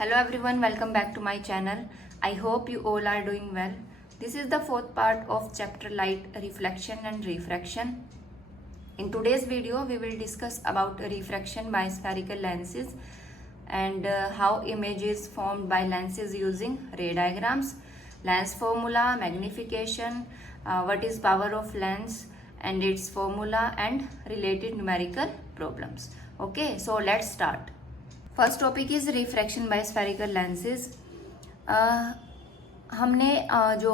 Hello everyone, welcome back to my channel. I hope you all are doing well. This is the fourth part of chapter light, reflection and refraction. In today's video, we will discuss about refraction by spherical lenses and how images formed by lenses using ray diagrams, lens formula, magnification, what is power of lens and its formula and related numerical problems. Okay, so let's start. First topic is refraction by spherical lenses. हमने जो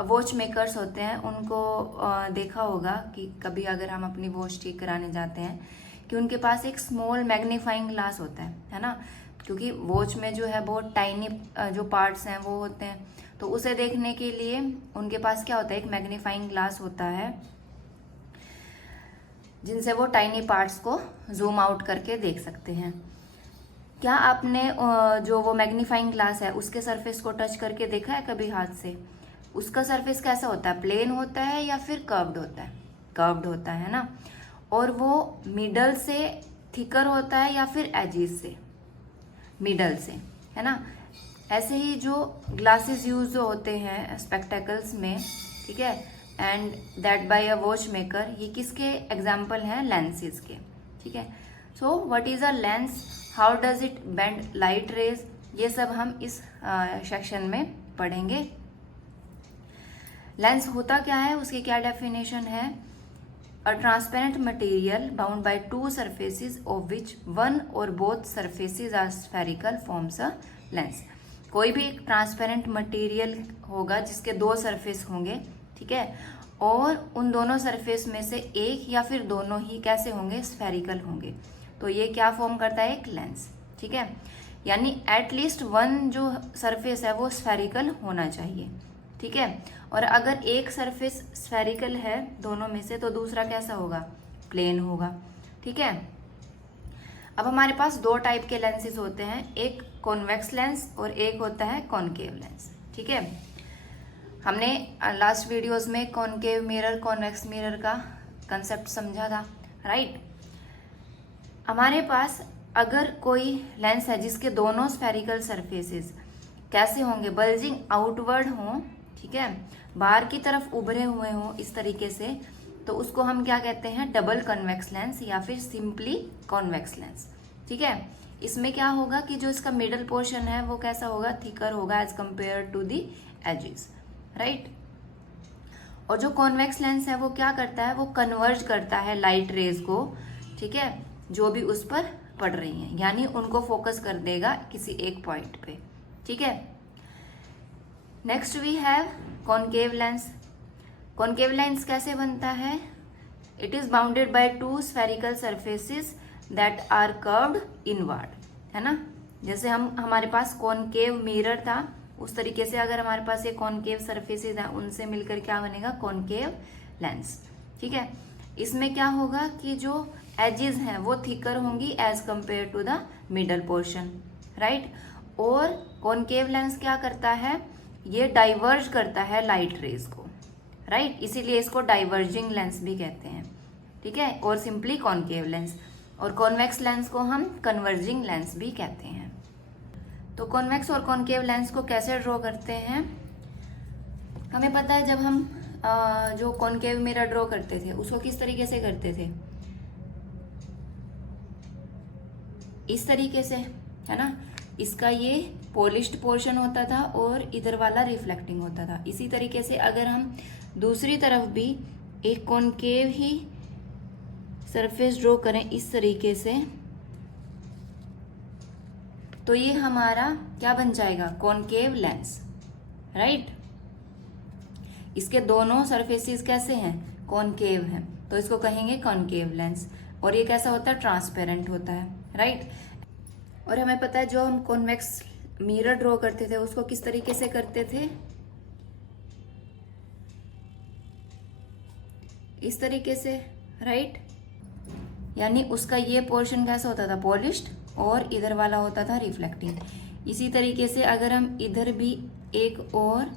watch makers होते हैं उनको देखा होगा कि कभी अगर हम अपनी वॉच ठीक कराने जाते हैं कि उनके पास एक स्मॉल मैग्नीफाइंग ग्लास होता है ना, क्योंकि वॉच में जो है बहुत टाइनी जो पार्ट्स हैं वो होते हैं, तो उसे देखने के लिए उनके पास क्या होता है, एक मैग्नीफाइंग ग्लास होता है जिनसे वो टाइनी पार्ट्स को जूम आउट करके देख सकते हैं। क्या आपने जो वो मैग्नीफाइंग ग्लास है उसके सरफेस को टच करके देखा है कभी हाथ से? उसका सरफेस कैसा होता है, प्लेन होता है या फिर कर्व्ड होता है? कर्व्ड होता है ना। और वो मिडल से थिकर होता है या फिर एजिस से? मिडल से, है ना। ऐसे ही जो ग्लासेस यूज होते हैं स्पेक्टेकल्स में, ठीक है, and that bye a watch maker, ये किसके एग्जाम्पल हैं? लेंसेज के, ठीक है। So what is a lens, how does it bend light rays, ये सब हम इस सेक्शन में पढ़ेंगे। लेंस होता क्या है, उसकी क्या डेफिनेशन है? A transparent material bound by two surfaces of which one or both surfaces are spherical forms a lens. कोई भी एक ट्रांसपेरेंट मटेरियल होगा जिसके दो सरफेस होंगे, ठीक है, और उन दोनों सरफेस में से एक या फिर दोनों ही कैसे होंगे? स्फेरिकल होंगे। तो ये क्या फॉर्म करता है? एक लेंस, ठीक है। यानी एटलीस्ट वन जो सरफेस है वो स्फेरिकल होना चाहिए, ठीक है। और अगर एक सरफेस स्फेरिकल है दोनों में से तो दूसरा कैसा होगा? प्लेन होगा, ठीक है। अब हमारे पास दो टाइप के लेंसेज होते हैं, एक कॉन्वेक्स लेंस और एक होता है कॉनकेव लेंस, ठीक है। हमने लास्ट वीडियोस में कॉनकेव मिरर, कॉन्वेक्स मिरर का कंसेप्ट समझा था, राइट। हमारे पास अगर कोई लेंस है जिसके दोनों स्फेरिकल सरफेसेस कैसे होंगे? बल्जिंग आउटवर्ड हो, ठीक है, बाहर की तरफ उभरे हुए हो इस तरीके से, तो उसको हम क्या कहते हैं? डबल कन्वेक्स लेंस या फिर सिंपली कॉन्वेक्स लेंस, ठीक है। इसमें क्या होगा कि जो इसका मिडल पोर्शन है वो कैसा होगा? थिकर होगा as compared to the edges, right. और जो कॉन्वेक्स लेंस है वो क्या करता है? वो कन्वर्ज करता है लाइट रेज को, ठीक है, जो भी उस पर पड़ रही हैं, यानी उनको फोकस कर देगा किसी एक पॉइंट पे, ठीक है। Next we have concave lens. Concave lens कैसे बनता है? It is bounded by two spherical surfaces that are curved inward, है ना। जैसे हमारे पास कॉनकेव मिरर था, उस तरीके से अगर हमारे पास ये कॉनकेव सरफेसेस हैं उनसे मिलकर क्या बनेगा? कॉनकेव लेंस, ठीक है। इसमें क्या होगा कि जो एजेस हैं वो थिकर होंगी as compared to the middle portion, right. और कॉनकेव लेंस क्या करता है? ये डाइवर्ज करता है लाइट रेज को, राइट, इसीलिए इसको डाइवर्जिंग लेंस भी कहते हैं, ठीक है। और सिंपली कॉनकेव लेंस, और कॉन्वेक्स लेंस को हम कन्वर्जिंग लेंस भी कहते हैं। तो कॉन्वेक्स और कॉनकेव लेंस को कैसे ड्रॉ करते हैं? हमें पता है जब हम जो कॉनकेव मिरर ड्रॉ करते थे उसको किस तरीके से करते थे? इस तरीके से, है ना। इसका ये पॉलिश्ड पोर्शन होता था और इधर वाला रिफ्लेक्टिंग होता था। इसी तरीके से अगर हम दूसरी तरफ भी एक कॉनकेव ही सरफेस ड्रॉ करें इस तरीके से, तो ये हमारा क्या बन जाएगा? Concave lens, right. इसके दोनों सरफेसेस कैसे हैं? कॉनकेव हैं, तो इसको कहेंगे कॉनकेव लेंस। और ये कैसा होता है? ट्रांसपेरेंट होता है, राइट। और हमें पता है जो हम कॉन्वेक्स मिरर ड्रॉ करते थे उसको किस तरीके से करते थे? इस तरीके से, राइट। यानी उसका ये पोर्शन कैसा होता था? पॉलिश्ड, और इधर वाला होता था रिफ्लेक्टिंग। इसी तरीके से अगर हम इधर भी एक और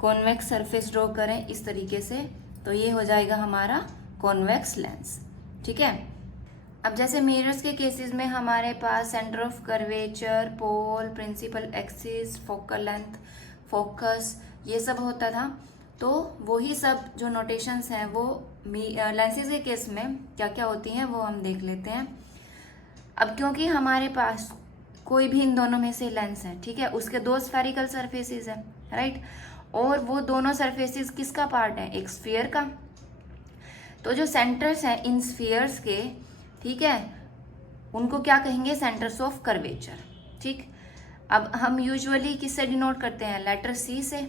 कॉन्वेक्स सरफेस ड्रॉ करें इस तरीके से, तो ये हो जाएगा हमारा कॉन्वेक्स लेंस, ठीक है। अब जैसे मिरर्स के केसेस में हमारे पास centre of curvature, pole, principal axis, focal length, focus, ये सब होता था। तो वही सब जो नोटेशंस हैं वो लेंसेज के केस में क्या क्या होती हैं वो हम देख लेते हैं। अब क्योंकि हमारे पास कोई भी इन दोनों में से लेंस है, ठीक है, उसके दो स्फेरिकल सरफेसेस है, राइट, और वो दोनों सरफेसेस किसका पार्ट है, एक स्फीयर का। तो जो सेंटर्स हैं इन स्फीयर्स के, ठीक है, उनको क्या कहेंगे, सेंटर्स ऑफ कर्वेचर। ठीक, अब हम यूजुअली किससे डिनोट करते हैं, लेटर सी से।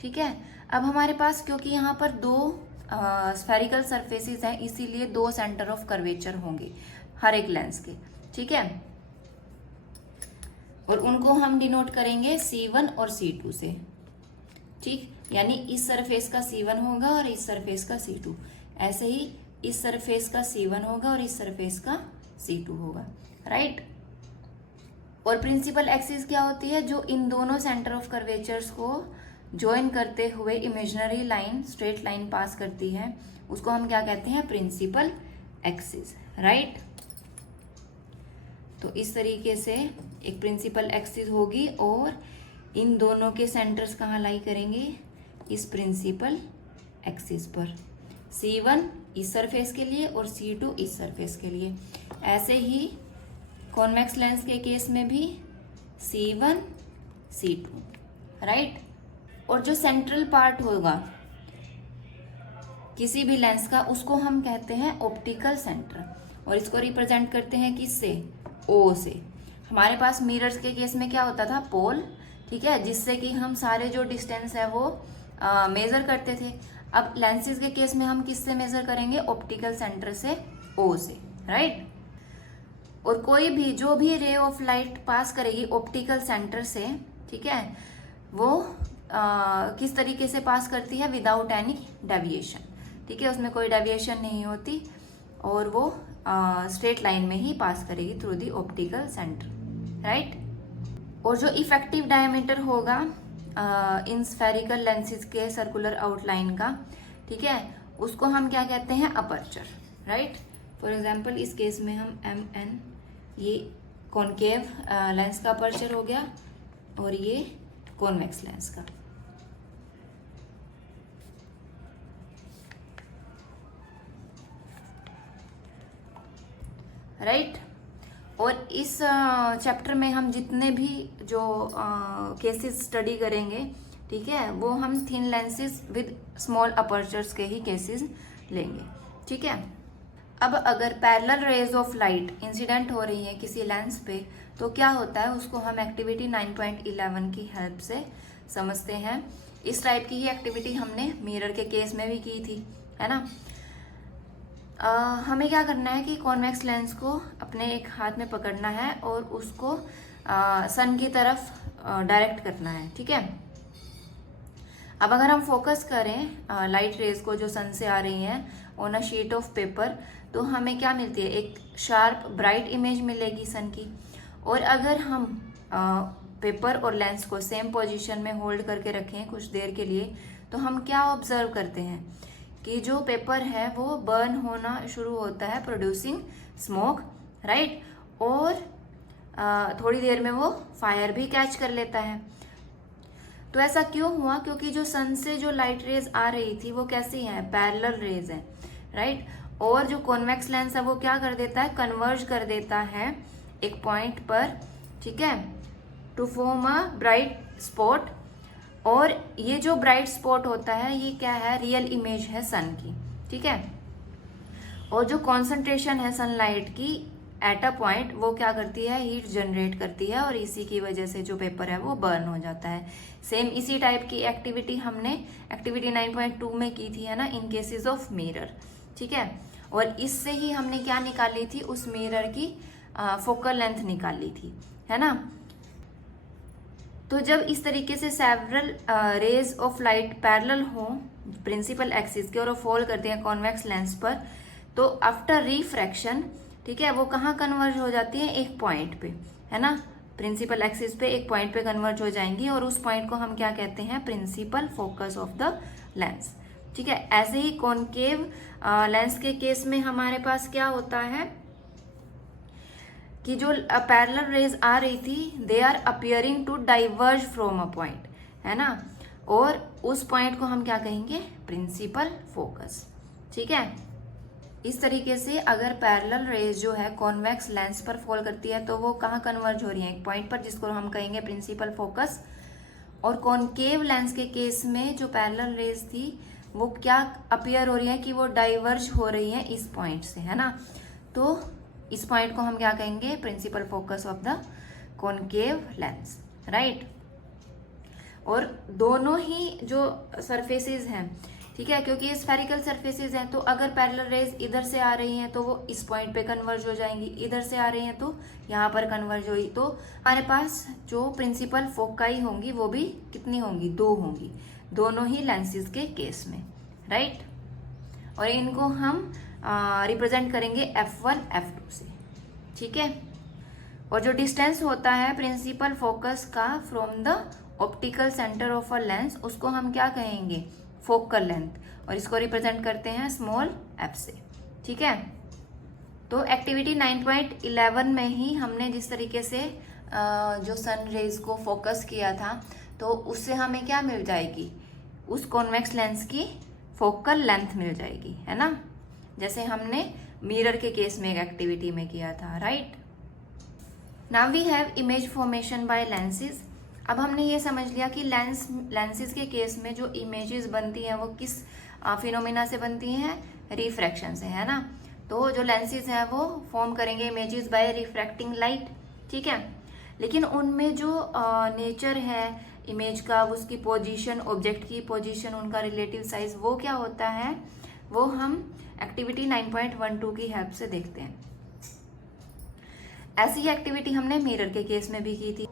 ठीक है, अब हमारे पास क्योंकि यहाँ पर दो स्फेरिकल सरफेसेस हैं, इसीलिए दो सेंटर ऑफ कर्वेचर होंगे हर एक लेंस के। ठीक है, और उनको हम डिनोट करेंगे C1 और C2 से। ठीक, यानी इस सरफेस का C1 होगा और इस सरफेस का C2, ऐसे ही इस सरफेस का C1 होगा और इस सरफेस का C2 होगा, राइट। और प्रिंसिपल एक्सिस क्या होती है, जो इन दोनों सेंटर ऑफ कर्वेचर्स को ज्वाइन करते हुए इमेजिनरी लाइन, स्ट्रेट लाइन पास करती है, उसको हम क्या कहते हैं, प्रिंसिपल एक्सिस, राइट। तो इस तरीके से एक प्रिंसिपल एक्सिस होगी और इन दोनों के सेंटर्स कहाँ लाई करेंगे, इस प्रिंसिपल एक्सिस पर। C1 इस सरफेस के लिए और C2 इस सरफेस के लिए। ऐसे ही कॉन्वेक्स लेंस के केस में भी C1 C2, राइट। और जो सेंट्रल पार्ट होगा किसी भी लेंस का, उसको हम कहते हैं ऑप्टिकल सेंटर, और इसको रिप्रेजेंट करते हैं किससे, O से। हमारे पास मिरर्स के केस में क्या होता था, पोल, ठीक है, जिससे कि हम सारे जो डिस्टेंस है वो मेजर करते थे। अब लेंसेज के केस में हम किससे मेजर करेंगे, ऑप्टिकल सेंटर से, O से, राइट। और कोई भी जो भी रे ऑफ लाइट पास करेगी ऑप्टिकल सेंटर से, ठीक है, वो किस तरीके से पास करती है, विदाउट एनी डेविएशन। ठीक है, उसमें कोई डेविएशन नहीं होती और वो स्ट्रेट लाइन में ही पास करेगी through the optical centre, right. और जो इफेक्टिव डायमीटर होगा इन स्फेरिकल लेंसेज के सर्कुलर आउटलाइन का, ठीक है, उसको हम क्या कहते हैं, अपर्चर, राइट। फॉर एग्जांपल इस केस में हम MN, ये कॉनकेव लेंस का अपर्चर हो गया और ये कॉन्वेक्स लेंस का। राइट, और इस चैप्टर में हम जितने भी जो केसेस स्टडी करेंगे, ठीक है, वो हम thin lenses with small apertures के ही केसेस लेंगे। ठीक है, अब अगर parallel raise of light incident हो रही है किसी लेंस पे, तो क्या होता है, उसको हम एक्टिविटी 9.11 की हेल्प से समझते हैं। इस टाइप की ही एक्टिविटी हमने मिरर के केस में भी की थी, है ना। हमें क्या करना है कि कॉन्वेक्स लेंस को अपने एक हाथ में पकड़ना है और उसको सन की तरफ डायरेक्ट करना है। ठीक है, अब अगर हम फोकस करें लाइट रेज को जो सन से आ रही हैं on a sheet of paper, तो हमें क्या मिलती है, एक शार्प ब्राइट इमेज मिलेगी सन की। और अगर हम पेपर और लेंस को सेम पोजीशन में होल्ड करके रखें कुछ देर के लिए, तो हम क्या ऑब्जर्व करते हैं कि जो पेपर है वो बर्न होना शुरू होता है, प्रोड्यूसिंग स्मोक, राइट। और थोड़ी देर में वो फायर भी कैच कर लेता है। तो ऐसा क्यों हुआ, क्योंकि जो सन से जो लाइट रेज आ रही थी वो कैसी है, पैरेलल रेज है, राइट। और जो कॉन्वेक्स लेंस है वो क्या कर देता है, कन्वर्ज कर देता है एक पॉइंट पर, ठीक है, to form a bright spot. और ये जो ब्राइट स्पॉट होता है ये क्या है, रियल इमेज है सन की। ठीक है, और जो कॉन्सेंट्रेशन है सनलाइट की एट अ पॉइंट, वो क्या करती है, हीट जनरेट करती है और इसी की वजह से जो पेपर है वो बर्न हो जाता है। सेम इसी टाइप की एक्टिविटी हमने एक्टिविटी 9.2 में की थी, है ना, इन केसेस ऑफ मिरर। ठीक है, और इससे ही हमने क्या निकाली थी, उस मिरर की फोकल लेंथ निकाली थी, है ना। तो जब इस तरीके से several rays of light parallel हो प्रिंसिपल एक्सिस के और फॉल करते हैं कॉन्वेक्स लेंस पर, तो आफ्टर रिफ्रैक्शन, ठीक है, वो कहाँ कन्वर्ज हो जाती है, एक पॉइंट पे, है ना, प्रिंसिपल एक्सिस पे एक पॉइंट पे कन्वर्ज हो जाएंगी और उस पॉइंट को हम क्या कहते हैं, principal focus of the lens. ठीक है, ऐसे ही कॉनकेव लेंस के केस में हमारे पास क्या होता है, कि जो पैरेलल रेज आ रही थी they are appearing to diverge from a point, है ना, और उस पॉइंट को हम क्या कहेंगे, प्रिंसिपल फोकस। ठीक है, इस तरीके से अगर पैरेलल रेज जो है कॉन्वेक्स लेंस पर फॉल करती है तो वो कहाँ कन्वर्ज हो रही है, एक पॉइंट पर जिसको हम कहेंगे प्रिंसिपल फोकस। और कॉनकेव लेंस के केस में जो पैरेलल रेज थी वो क्या अपीयर हो रही है कि वो डाइवर्ज हो रही है इस पॉइंट से, है ना, तो इस पॉइंट को हम क्या कहेंगे, principal focus of the concave lens, right. और दोनों ही जो सरफेसेस हैं, ठीक है, क्योंकि ये स्फेरिकल सरफेसेस हैं, तो अगर पैरेलल रेज इधर से आ रही हैं तो वो इस पॉइंट पे कन्वर्ज हो जाएंगी, इधर से आ रही हैं तो यहाँ पर कन्वर्ज हुई, तो हमारे पास जो प्रिंसिपल फोकाई होंगी वो भी कितनी होंगी, 2 होंगी, दोनों ही लेंसेज के केस में, राइट। और इनको हम रिप्रेजेंट करेंगे F1 F2 से। ठीक है, और जो डिस्टेंस होता है प्रिंसिपल फोकस का from the optical centre of a lens, उसको हम क्या कहेंगे, फोकल लेंथ, और इसको रिप्रेजेंट करते हैं स्मॉल f से। ठीक है, तो एक्टिविटी 9.11 में ही हमने जिस तरीके से जो सन रेज को फोकस किया था, तो उससे हमें क्या मिल जाएगी, उस कॉन्वेक्स लेंस की फोकल लेंथ मिल जाएगी, है ना, जैसे हमने मिरर के केस में एक एक्टिविटी में किया था, right. Now we have image formation by lenses. अब हमने ये समझ लिया कि लेंसेज के केस में जो इमेजेस बनती हैं वो किस फिनोमिना से बनती हैं, रिफ्रैक्शन से, है ना। तो जो लेंसेज हैं वो फॉर्म करेंगे इमेजेस बाय रिफ्रैक्टिंग लाइट। ठीक है, लेकिन उनमें जो नेचर है इमेज का, उसकी पोजीशन, ऑब्जेक्ट की पोजीशन, उनका रिलेटिव साइज, वो क्या होता है, वो हम एक्टिविटी 9.12 की हेल्प से देखते हैं। ऐसी ही एक्टिविटी हमने मिरर के केस में भी की थी।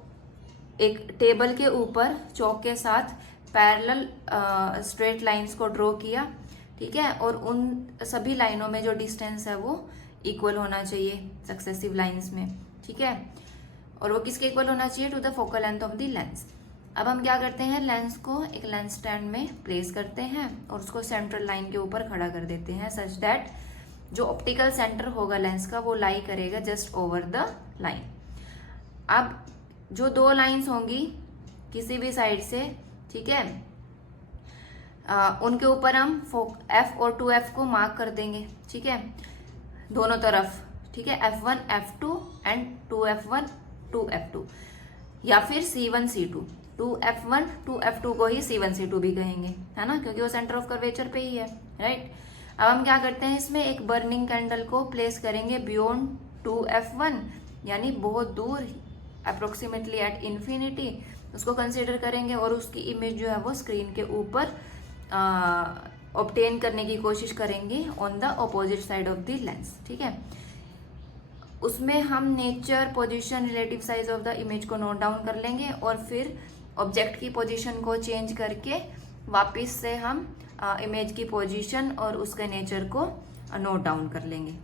एक टेबल के ऊपर चौक के साथ पैरेलल स्ट्रेट लाइंस को ड्रॉ किया, ठीक है, और उन सभी लाइनों में जो डिस्टेंस है वो इक्वल होना चाहिए सक्सेसिव लाइंस में। ठीक है, और वो किसके इक्वल होना चाहिए, to the focal length of the lens. अब हम क्या करते हैं, लेंस को एक लेंस स्टैंड में प्लेस करते हैं और उसको सेंट्रल लाइन के ऊपर खड़ा कर देते हैं, सच दैट जो ऑप्टिकल सेंटर होगा लेंस का वो लाई करेगा जस्ट ओवर द लाइन। अब जो 2 लाइंस होंगी किसी भी साइड से, ठीक है, उनके ऊपर हम F और 2F को मार्क कर देंगे। ठीक है, दोनों तरफ, ठीक है, F1 F2 and 2F1 2F2, या फिर C1 C2, 2F1 2F2 को ही C1 C2 भी कहेंगे, है ना, क्योंकि वो सेंटर ऑफ कर्वेचर पे ही है, राइट। अब हम क्या करते हैं, इसमें एक बर्निंग कैंडल को प्लेस करेंगे बियॉन्ड 2F1, यानी बहुत दूर, अप्रोक्सीमेटली एट इन्फिनिटी, उसको कंसिडर करेंगे और उसकी इमेज जो है वो स्क्रीन के ऊपर ऑब्टेन करने की कोशिश करेंगे on the opposite side of the lens. ठीक है, उसमें हम nature, position, relative size of the image को नोट डाउन कर लेंगे और फिर ऑब्जेक्ट की पोजीशन को चेंज करके वापस से हम इमेज की पोजीशन और उसके नेचर को नोट डाउन कर लेंगे।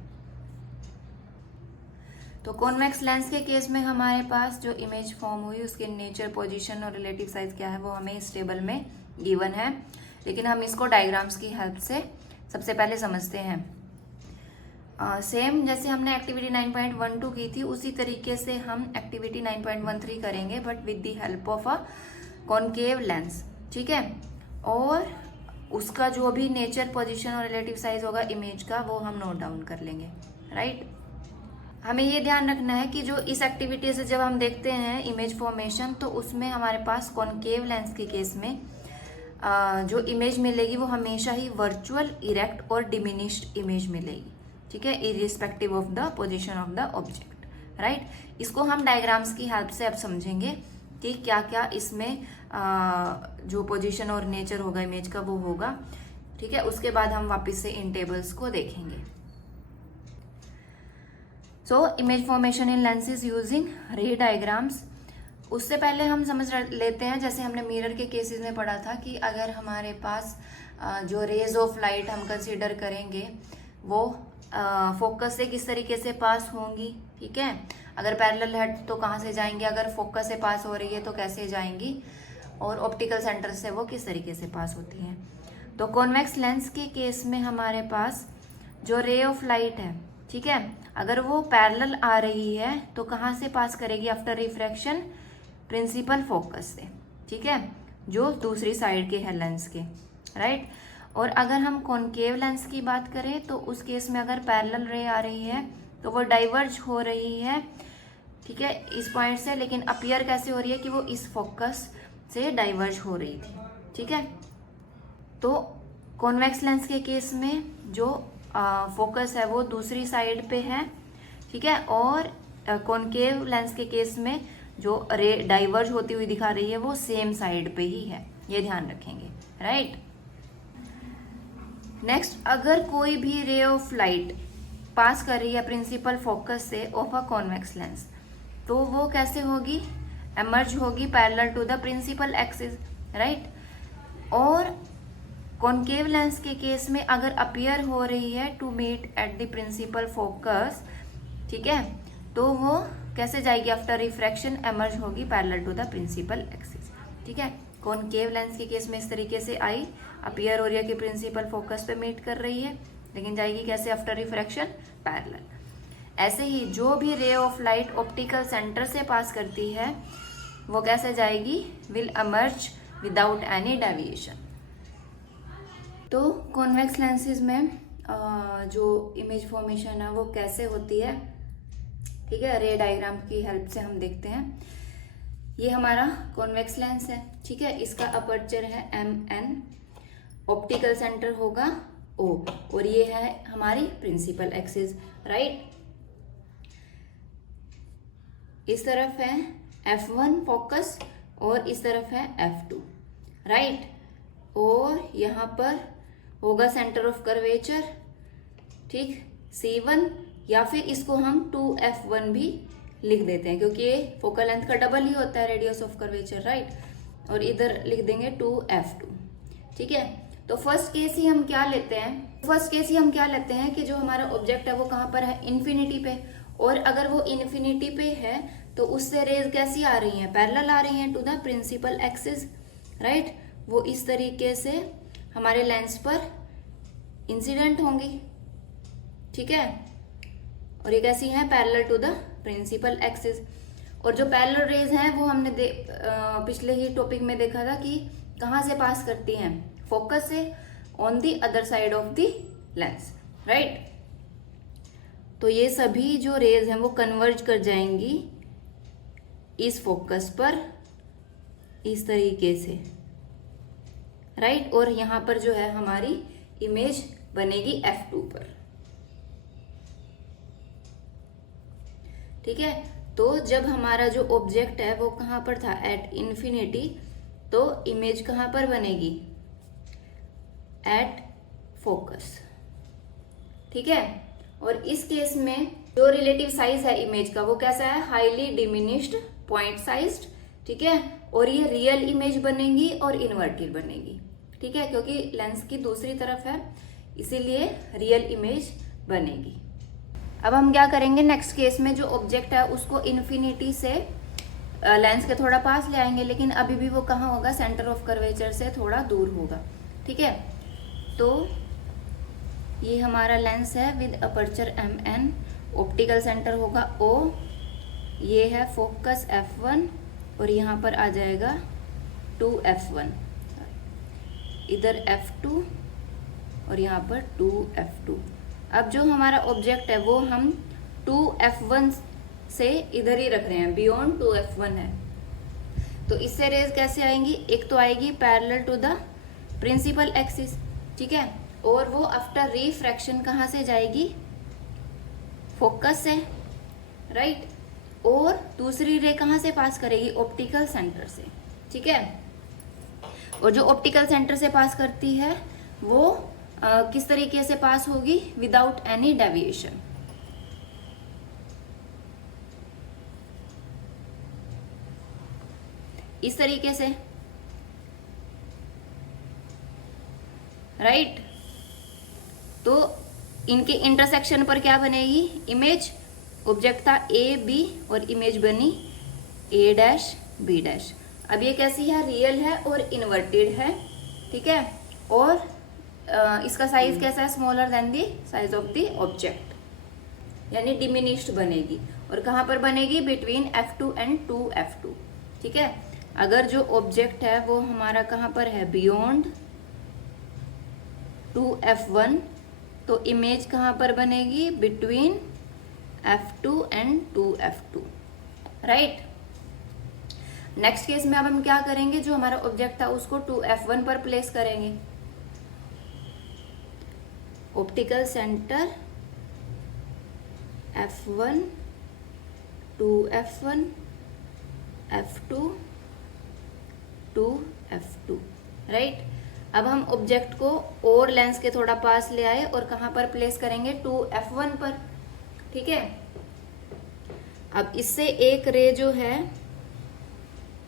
तो कॉन्वेक्स लेंस के केस में हमारे पास जो इमेज फॉर्म हुई उसके नेचर, पोजीशन और रिलेटिव साइज क्या है वो हमें इस टेबल में गिवन है, लेकिन हम इसको डायग्राम्स की हेल्प से सबसे पहले समझते हैं। सेम जैसे हमने एक्टिविटी 9.12 की थी उसी तरीके से हम एक्टिविटी 9.13 करेंगे, but with the help of a concave lens. ठीक है, और उसका जो भी नेचर, पोजीशन और रिलेटिव साइज होगा इमेज का वो हम नोट डाउन कर लेंगे, राइट। हमें ये ध्यान रखना है कि जो इस एक्टिविटी से जब हम देखते हैं इमेज फॉर्मेशन, तो उसमें हमारे पास कॉनकेव लेंस के केस में जो इमेज मिलेगी वो हमेशा ही वर्चुअल, इरेक्ट और डिमिनिश्ड इमेज मिलेगी। ठीक है, irrespective of the position of the object, right. इसको हम डायग्राम्स की हेल्प से अब समझेंगे कि क्या क्या इसमें जो पोजीशन और नेचर होगा इमेज का वो होगा। ठीक है, उसके बाद हम वापस से इन टेबल्स को देखेंगे। सो इमेज फॉर्मेशन इन लेंसेज यूजिंग रे डायग्राम्स। उससे पहले हम समझ लेते हैं, जैसे हमने मिरर के केसेस में पढ़ा था कि अगर हमारे पास जो रेज ऑफ लाइट हम कंसीडर करेंगे वो फोकस से किस तरीके से पास होंगी। ठीक है, अगर पैरेलल है तो कहाँ से जाएंगे, अगर फोकस से पास हो रही है तो कैसे जाएंगी, और ऑप्टिकल सेंटर से वो किस तरीके से पास होती हैं। तो कॉन्वेक्स लेंस के केस में हमारे पास जो रे ऑफ लाइट है, ठीक है। अगर वो पैरेलल आ रही है तो कहाँ से पास करेगी आफ्टर रिफ्रैक्शन? प्रिंसिपल फोकस से, ठीक है, जो दूसरी साइड के है लेंस के, राइट। और अगर हम कॉनकेव लेंस की बात करें तो उस केस में अगर पैरेलल रे आ रही है तो वो डाइवर्ज हो रही है, ठीक है, इस पॉइंट से, लेकिन अपीयर कैसे हो रही है कि वो इस फोकस से डाइवर्ज हो रही थी, ठीक है। तो कॉन्वेक्स लेंस के केस में जो फोकस है वो दूसरी साइड पे है, ठीक है, और कॉनकेव लेंस के केस में जो रे डाइवर्ज होती हुई दिखा रही है वो सेम साइड पे ही है, ये ध्यान रखेंगे, राइट। नेक्स्ट, अगर कोई भी रे ऑफ लाइट पास कर रही है प्रिंसिपल फोकस से ऑफ अ कॉन्वेक्स लेंस, तो वो कैसे होगी? एमर्ज होगी parallel to the principal axis, right. और कॉनकेव लेंस के केस में अगर अपीयर हो रही है to meet at the principal focus, ठीक है, तो वो कैसे जाएगी? आफ्टर रिफ्रैक्शन एमर्ज होगी parallel to the principal axis, ठीक है। कॉनकेव लेंस के केस में इस तरीके से आई, अपीयर हो रही है कि प्रिंसिपल फोकस पे मीट कर रही है, लेकिन जाएगी कैसे? After refraction parallel. ऐसे ही जो भी ray of light optical centre से पास करती है वो कैसे जाएगी? Will emerge without any deviation. तो कॉन्वेक्स लेंसेज में जो इमेज फॉर्मेशन है वो कैसे होती है, ठीक है, रे डायग्राम की हेल्प से हम देखते हैं। ये हमारा कॉन्वेक्स लेंस है, ठीक है, इसका अपर्चर है MN, ऑप्टिकल सेंटर होगा O, और ये है हमारी प्रिंसिपल एक्सिस, राइट। इस तरफ है F1 फोकस और इस तरफ है F2, राइट। और यहाँ पर होगा सेंटर ऑफ कर्वेचर, ठीक, C1, या फिर इसको हम 2F1 भी लिख देते हैं क्योंकि ये फोकल लेंथ का डबल ही होता है रेडियस ऑफ कर्वेचर, राइट। और इधर लिख देंगे 2F2, ठीक है। तो फर्स्ट केस ही हम क्या लेते हैं कि जो हमारा ऑब्जेक्ट है वो कहाँ पर है? इन्फिनिटी पे। और अगर वो इन्फिनिटी पे है तो उससे रेज कैसी आ रही हैं? पैरेलल आ रही हैं to the principal axis, right. वो इस तरीके से हमारे लेंस पर इंसिडेंट होंगी, ठीक है, और ये कैसी हैं? Parallel to the principal axis. और जो पैरेलल रेज हैं वो हमने पिछले ही टॉपिक में देखा था कि कहाँ से पास करती हैं? फोकस से on the other side of the lens, right. तो ये सभी जो रेज हैं वो कन्वर्ज कर जाएंगी इस फोकस पर इस तरीके से, राइट। और यहाँ पर जो है हमारी इमेज बनेगी F2 पर, ठीक है। तो जब हमारा जो ऑब्जेक्ट है वो कहाँ पर था? एट इन्फिनिटी, तो इमेज कहाँ पर बनेगी? एट फोकस, ठीक है। और इस केस में जो रिलेटिव साइज है इमेज का वो कैसा है? हाईली डिमिनिश्ड, पॉइंट साइज्ड, ठीक है। और ये रियल इमेज बनेगी और इन्वर्टेड बनेगी, ठीक है, क्योंकि लेंस की दूसरी तरफ है इसीलिए रियल इमेज बनेगी। अब हम क्या करेंगे? नेक्स्ट केस में जो ऑब्जेक्ट है उसको इन्फिनिटी से लेंस के थोड़ा पास ले आएंगे, लेकिन अभी भी वो कहाँ होगा? सेंटर ऑफ कर्वेचर से थोड़ा दूर होगा, ठीक है। तो ये हमारा लेंस है with aperture MN, optical centre होगा O, ये है फोकस F1 और यहाँ पर आ जाएगा 2F1, इधर F2 और यहाँ पर 2F2। अब जो हमारा ऑब्जेक्ट है वो हम 2F1 से इधर ही रख रहे हैं, बियॉन्ड 2F1 है। तो इससे रेज कैसे आएंगी? एक तो आएगी parallel to the principal axis, ठीक है, और वो आफ्टर रिफ्रैक्शन कहाँ से जाएगी? फोकस से, राइट। और दूसरी रे कहाँ से पास करेगी? ऑप्टिकल सेंटर से, ठीक है। और जो ऑप्टिकल सेंटर से पास करती है वो किस तरीके से पास होगी? विदाउट एनी डेविएशन, इस तरीके से, राइट। तो इनके इंटरसेक्शन पर क्या बनेगी? इमेज। ऑब्जेक्ट था AB और इमेज बनी A', B'। अब ये कैसी है? रियल है और इन्वर्टेड है, ठीक है। और इसका साइज कैसा है? Smaller than the size of the object, यानी डिमिनिश्ड बनेगी। और कहाँ पर बनेगी? Between F2 and 2F2। ठीक है, अगर जो ऑब्जेक्ट है वो हमारा कहाँ पर है? बियॉन्ड 2F1, तो इमेज कहाँ पर बनेगी? Between F2 and 2F2, right. Next case में अब हम क्या करेंगे? जो हमारा ऑब्जेक्ट था उसको 2F1 पर प्लेस करेंगे। Optical centre F1, 2F1, F2, 2F2, right. अब हम ऑब्जेक्ट को और लेंस के थोड़ा पास ले आए और कहाँ पर प्लेस करेंगे? 2F1 पर। ठीक है, अब इससे एक रे जो है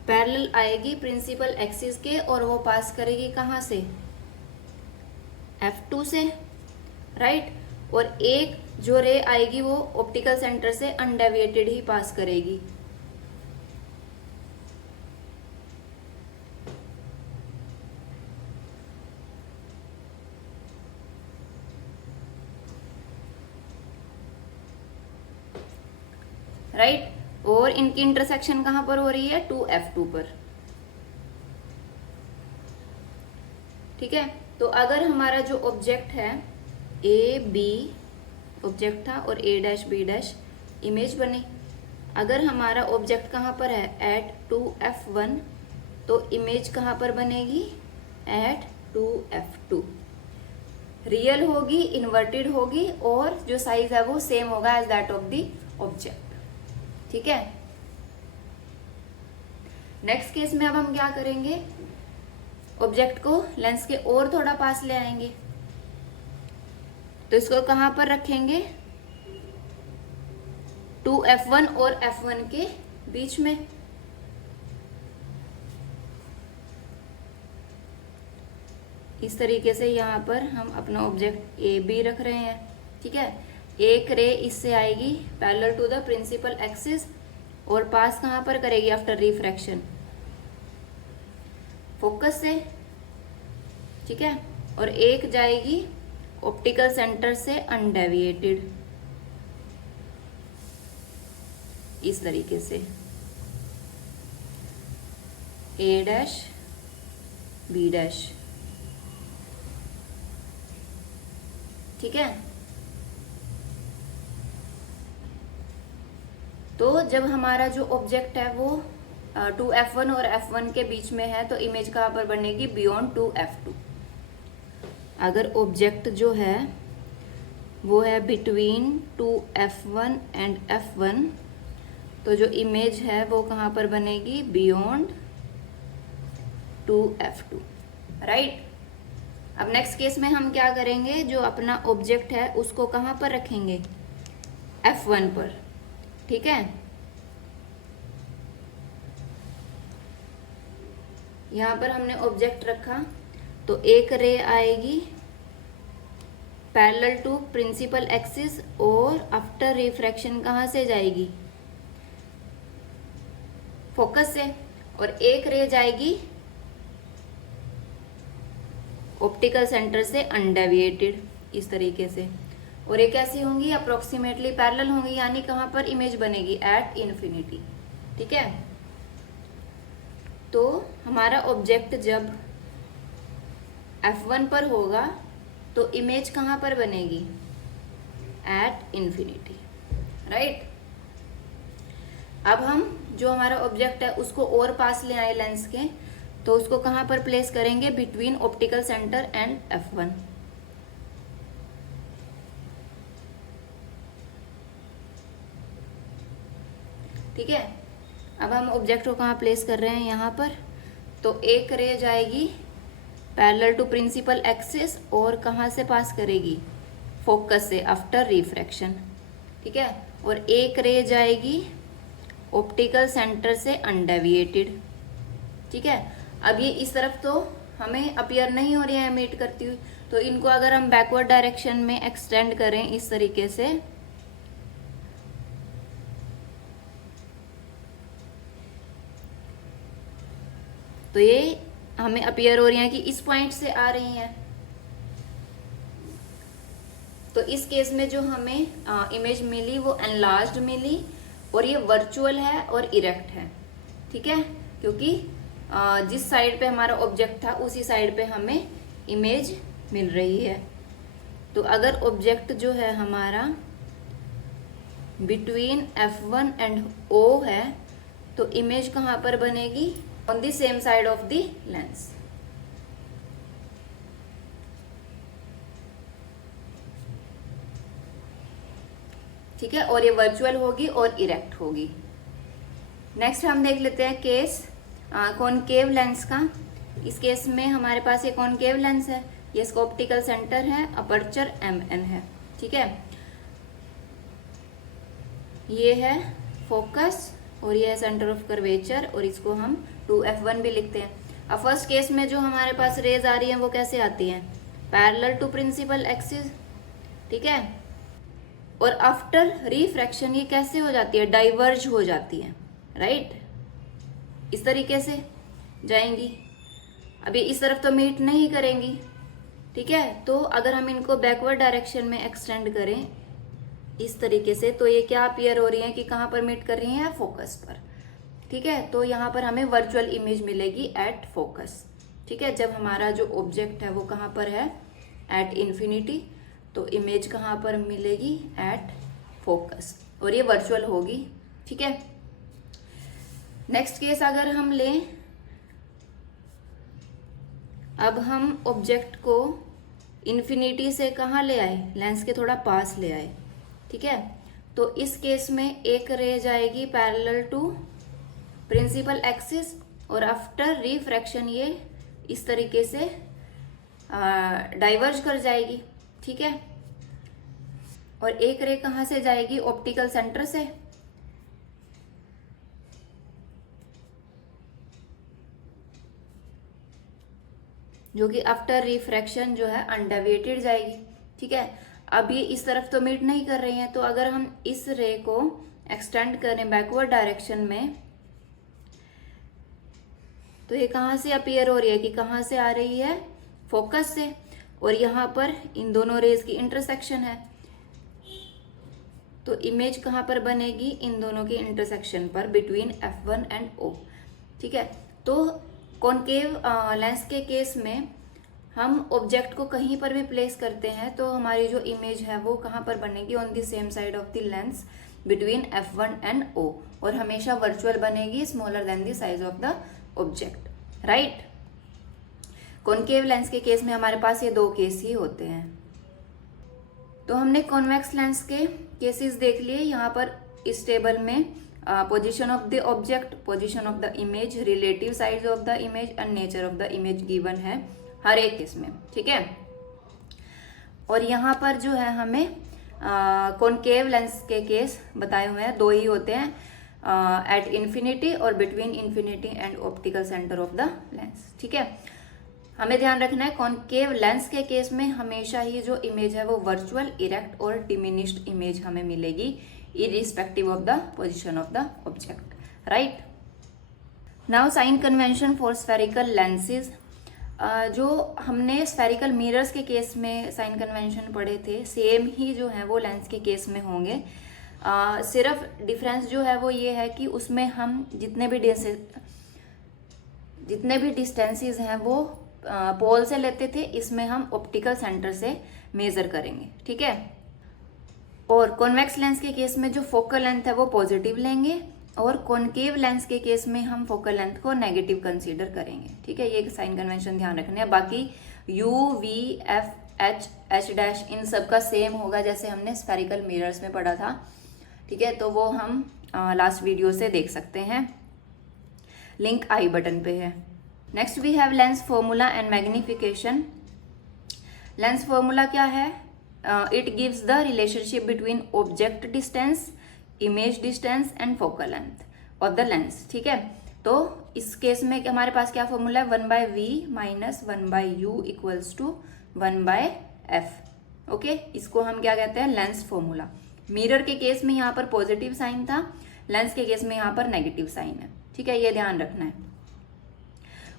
पैरेलल आएगी प्रिंसिपल एक्सिस के और वो पास करेगी कहाँ से? F2 से, राइट। और एक जो रे आएगी वो ऑप्टिकल सेंटर से अनडेविएटेड ही पास करेगी। राइट, और इनकी इंटरसेक्शन कहां पर हो रही है? 2F2 पर। ठीक है, तो अगर हमारा जो ऑब्जेक्ट है ए बी ऑब्जेक्ट था और A dash B dash image बनी। अगर हमारा ऑब्जेक्ट कहाँ पर है? एट 2F1, तो इमेज कहाँ पर बनेगी? Eight 2F2। रियल होगी, इन्वर्टेड होगी और जो साइज है वो सेम होगा as that of the object. ठीक है, नेक्स्ट केस में अब हम क्या करेंगे? ऑब्जेक्ट को लेंस के और थोड़ा पास ले आएंगे। तो इसको कहां पर रखेंगे? 2F1 और F1 के बीच में। इस तरीके से यहाँ पर हम अपना ऑब्जेक्ट ए बी रख रहे हैं। ठीक है, एक रे इससे आएगी parallel to the principal axis और पास कहाँ पर करेगी? आफ्टर रिफ्रैक्शन फोकस से। ठीक है, और एक जाएगी ऑप्टिकल सेंटर से अनडेविएटेड, इस तरीके से A डैश B डैश। ठीक है, तो जब हमारा जो ऑब्जेक्ट है वो 2F1 और F1 के बीच में है तो इमेज कहाँ पर बनेगी? Beyond 2F2। अगर ऑब्जेक्ट जो है वो है बिटवीन 2F1 एंड F1, तो जो इमेज है वो कहाँ पर बनेगी? Beyond 2F2, right. अब नेक्स्ट केस में हम क्या करेंगे? जो अपना ऑब्जेक्ट है उसको कहाँ पर रखेंगे? F1 पर। ठीक है, यहां पर हमने ऑब्जेक्ट रखा तो एक रे आएगी पैरेलल टू प्रिंसिपल एक्सिस और आफ्टर रिफ्रैक्शन कहां से जाएगी? फोकस से। और एक रे जाएगी ऑप्टिकल सेंटर से अनडेविएटेड, इस तरीके से। और ये कैसी होंगी? अप्रोक्सीमेटली पैरेलल होंगी, यानी कहां पर इमेज बनेगी? At infinity. ठीक है, तो हमारा ऑब्जेक्ट जब F1 पर होगा तो इमेज कहां पर बनेगी? At infinity, right. अब हम जो हमारा ऑब्जेक्ट है उसको और पास ले आए लेंस के, तो उसको कहां पर प्लेस करेंगे? Between optical centre and F1। ठीक है, अब हम ऑब्जेक्ट को कहाँ प्लेस कर रहे हैं? यहाँ पर। तो एक रे जाएगी पैरेलल टू प्रिंसिपल एक्सिस और कहाँ से पास करेगी? फोकस से, आफ्टर रिफ्रैक्शन। ठीक है, और एक रे जाएगी ऑप्टिकल सेंटर से अनडेविएटेड। ठीक है, अब ये इस तरफ तो हमें अपीयर नहीं हो रही है एमिट करती हुई, तो इनको अगर हम बैकवर्ड डायरेक्शन में एक्सटेंड करें इस तरीके से, तो ये हमें अपीयर हो रही है कि इस पॉइंट से आ रही हैं। तो इस केस में जो हमें इमेज मिली वो एनलार्ज्ड मिली, और ये वर्चुअल है और इरेक्ट है, ठीक है, क्योंकि जिस साइड पे हमारा ऑब्जेक्ट था उसी साइड पे हमें इमेज मिल रही है। तो अगर ऑब्जेक्ट जो है हमारा बिटवीन F1 एंड O है तो इमेज कहाँ पर बनेगी? On the same side of the lens. ठीक है, और ये वर्चुअल होगी और इरेक्ट होगी। नेक्स्ट हम देख लेते हैं केस कॉनकेव लेंस का। इस केस में हमारे पास ये कॉनकेव लेंस है, ये इसका ऑप्टिकल सेंटर है, अपर्चर MN है, ठीक है, ये है फोकस और ये है सेंटर ऑफ कर्वेचर, और इसको हम 2F1 भी लिखते हैं। अब फर्स्ट केस में जो हमारे पास रेज आ रही है वो कैसे आती हैं? पैरेलल टू प्रिंसिपल एक्सिस, ठीक है, और आफ्टर रिफ्रैक्शन ये कैसे हो जाती है? डाइवर्ज हो जाती है, राइट, इस तरीके से जाएंगी। अभी इस तरफ तो मीट नहीं करेंगी, ठीक है, तो अगर हम इनको बैकवर्ड डायरेक्शन में एक्सटेंड करें इस तरीके से, तो ये क्या अपीयर हो रही है कि कहाँ पर मीट कर रही है? फोकस पर, ठीक है। तो यहाँ पर हमें वर्चुअल इमेज मिलेगी एट फोकस, ठीक है। जब हमारा जो ऑब्जेक्ट है वो कहाँ पर है? एट इन्फिनिटी, तो इमेज कहाँ पर मिलेगी? एट फोकस, और ये वर्चुअल होगी, ठीक है। नेक्स्ट केस अगर हम लें, अब हम ऑब्जेक्ट को इन्फिनिटी से कहाँ ले आए? लेंस के थोड़ा पास ले आए, ठीक है। तो इस केस में एक रे जाएगी पैरेलल टू प्रिंसिपल एक्सिस, और आफ्टर रिफ्रैक्शन ये इस तरीके से डाइवर्ज कर जाएगी, ठीक है। और एक रे कहाँ से जाएगी? ऑप्टिकल सेंटर से, जो कि आफ्टर रिफ्रैक्शन जो है अनडेविएटेड जाएगी, ठीक है। अब ये इस तरफ तो मीट नहीं कर रही हैं, तो अगर हम इस रे को एक्सटेंड करें बैकवर्ड डायरेक्शन में, तो ये कहाँ से अपीयर हो रही है? कि कहाँ से आ रही है? फोकस से, और यहाँ पर इन दोनों रेज की इंटरसेक्शन है, तो इमेज कहाँ पर बनेगी? इन दोनों की इंटरसेक्शन पर, बिटवीन F1 एंड O, ठीक है। तो कॉनकेव लेंस के केस में हम ऑब्जेक्ट को कहीं पर भी प्लेस करते हैं तो हमारी जो इमेज है वो कहाँ पर बनेगी? On the same side of the lens between F1 and O, और हमेशा वर्चुअल बनेगी, smaller than the size of the object, right. Concave lens के केस में हमारे पास ये दो केस ही होते हैं। तो हमने कॉन्वेक्स लेंस के केसेस देख लिए। यहाँ पर इस टेबल में position of the object, position of the image, relative size of the image and nature of the image given है हर एक केस में, ठीक है। और यहाँ पर जो है हमें कॉनकेव लेंस के केस बताए हुए हैं, दो ही होते हैं, एट इन्फिनिटी और between infinity and optical centre of the lens, ठीक है। हमें ध्यान रखना है कॉनकेव लेंस के केस में हमेशा ही जो इमेज है वो वर्चुअल, इरेक्ट और डिमिनिश्ड इमेज हमें मिलेगी, irrespective of the position of the object, right. Now sine convention for spherical lenses. जो हमने स्फेरिकल मिरर्स के केस में साइन कन्वेंशन पढ़े थे, सेम ही जो है वो लेंस के केस में होंगे। सिर्फ डिफरेंस जो है वो ये है कि उसमें हम जितने भी डिस्टेंसेस हैं वो पोल से लेते थे, इसमें हम ऑप्टिकल सेंटर से मेजर करेंगे, ठीक है। और कॉन्वेक्स लेंस के केस में जो फोकल लेंथ है वो पॉजिटिव लेंगे, और कॉनकेव लेंस के केस में हम फोकल लेंथ को नेगेटिव कंसीडर करेंगे, ठीक है। ये साइन कन्वेंशन ध्यान रखना है। बाकी U, V, F, H, H' इन सब का सेम होगा जैसे हमने स्फेरिकल मिरर्स में पढ़ा था, ठीक है। तो वो हम लास्ट वीडियो से देख सकते हैं, लिंक आई बटन पे है। Next we have lens formula and magnification. Lens formula क्या है? It gives the relationship between object distance, image distance and focal length of the lens, ठीक है। तो इस केस में हमारे पास क्या फॉर्मूला है? 1/v minus 1/u equals to 1/f, okay. इसको हम क्या कहते हैं? Lens formula. मिरर के केस में यहाँ पर पॉजिटिव साइन था, लेंस के केस में यहाँ पर नेगेटिव साइन है, ठीक है, ये ध्यान रखना है।